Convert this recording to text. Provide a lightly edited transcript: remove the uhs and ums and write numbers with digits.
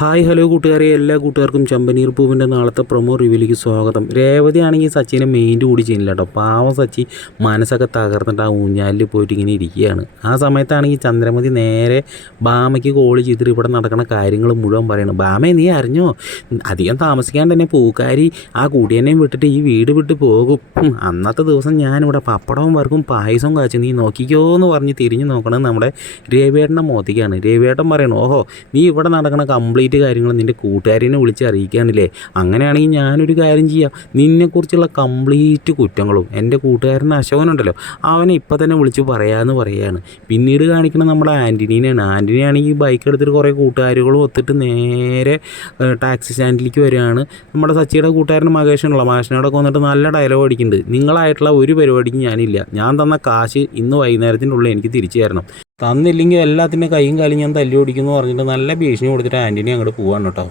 Hi hello കൂട്ടുകാരെ, എല്ലാ കൂട്ടുകാർക്കും ചമ്പനീർ പൂവിൻ്റെ നാളത്തെ പ്രൊമോ റിവ്യൂലേക്ക് സ്വാഗതം. രേവതി ആണെങ്കിൽ സച്ചിനെ മെയിൻ്റെ കൂടി ചെയ്യുന്നില്ല കേട്ടോ. പാവം സച്ചി മനസ്സൊക്കെ തകർന്നിട്ട് ആ ഊഞ്ഞാലിൽ പോയിട്ട് ഇങ്ങനെ ഇരിക്കുകയാണ്. ആ സമയത്താണെങ്കിൽ ചന്ദ്രമതി നേരെ ബാമയ്ക്ക് കോൾ ചെയ്തിട്ട് ഇവിടെ നടക്കുന്ന കാര്യങ്ങൾ മുഴുവൻ പറയണം. ബാമേ, നീ അറിഞ്ഞോ, അധികം താമസിക്കാണ്ട് തന്നെ പൂക്കാരി ആ കൂടിയനെയും വിട്ടിട്ട് ഈ വീട് വിട്ട് പോകും. അന്നത്തെ ദിവസം ഞാനിവിടെ പപ്പടവും വറുക്കും പായസവും കാച്ചു, നീ നോക്കിക്കോ എന്ന് പറഞ്ഞ് തിരിഞ്ഞ് നോക്കണത് നമ്മുടെ രവിയേട്ടൻ്റെ മോത്തിക്കാണ്. രവിയേട്ടൻ പറയണം, ഓഹോ, നീ ഇവിടെ നടക്കണ കംപ്ലീറ്റ് കാര്യങ്ങൾ നിൻ്റെ കൂട്ടുകാരിനെ വിളിച്ച് അറിയിക്കുകയാണില്ലേ. അങ്ങനെയാണെങ്കിൽ ഞാനൊരു കാര്യം ചെയ്യാം, നിന്നെക്കുറിച്ചുള്ള കംപ്ലീറ്റ് കുറ്റങ്ങളും എൻ്റെ കൂട്ടുകാരൻ അശോകനുണ്ടല്ലോ അവനെ ഇപ്പം തന്നെ വിളിച്ച് പറയാമെന്ന് പറയുകയാണ്. പിന്നീട് കാണിക്കുന്നത് നമ്മുടെ ആൻ്റണീനെയാണ്. ആൻ്റണി ആണെങ്കിൽ ബൈക്ക് എടുത്തിട്ട് കുറേ കൂട്ടുകാരികളും ഒത്തിട്ട് നേരെ ടാക്സി സ്റ്റാൻഡിലേക്ക് വരികയാണ്. നമ്മുടെ സച്ചിയുടെ കൂട്ടുകാരൻ മഹേഷനുള്ള മാഷിനോടൊക്കെ വന്നിട്ട് നല്ല ഡയലോഗ് അടിക്കുന്നുണ്ട്. നിങ്ങളായിട്ടുള്ള ഒരു പരിപാടിക്ക് ഞാനില്ല, ഞാൻ തന്ന കാശ് ഇന്ന് വൈകുന്നേരത്തിനുള്ളിൽ എനിക്ക് തിരിച്ചു തരണം, തന്നില്ലെങ്കിൽ എല്ലാത്തിൻ്റെ കൈയും കാലും ഞാൻ തല്ലി ഓടിക്കുമെന്ന് പറഞ്ഞിട്ട് നല്ല ഭീഷണി കൊടുത്തിട്ട് ആൻ്റണി അങ്ങോട്ട് പോവാണ് കേട്ടോ.